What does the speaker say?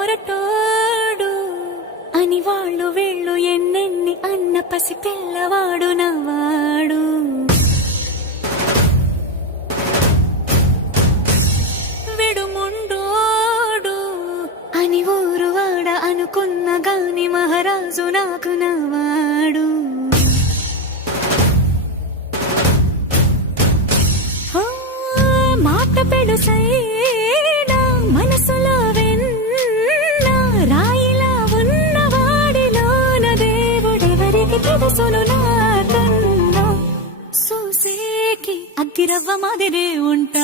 మొరటోడు అని వాళ్ళు వీళ్ళు ఎన్నెన్ని అన్న పసి పిల్లవాడు నవ్వాడు. విడుముండోడు అని ఊరు వాడ అనుకున్న గాని మహారాజు నాకు నవ్వాడు. మాట పెడుసైనా మనసులో వెన్న రాయిలా ఉన్నవాడిలోన దేవుడెవరికి తెలుసును నాకన్నా. సూసేకి అగ్గిరవ్వ మాదిరే ఉంటా.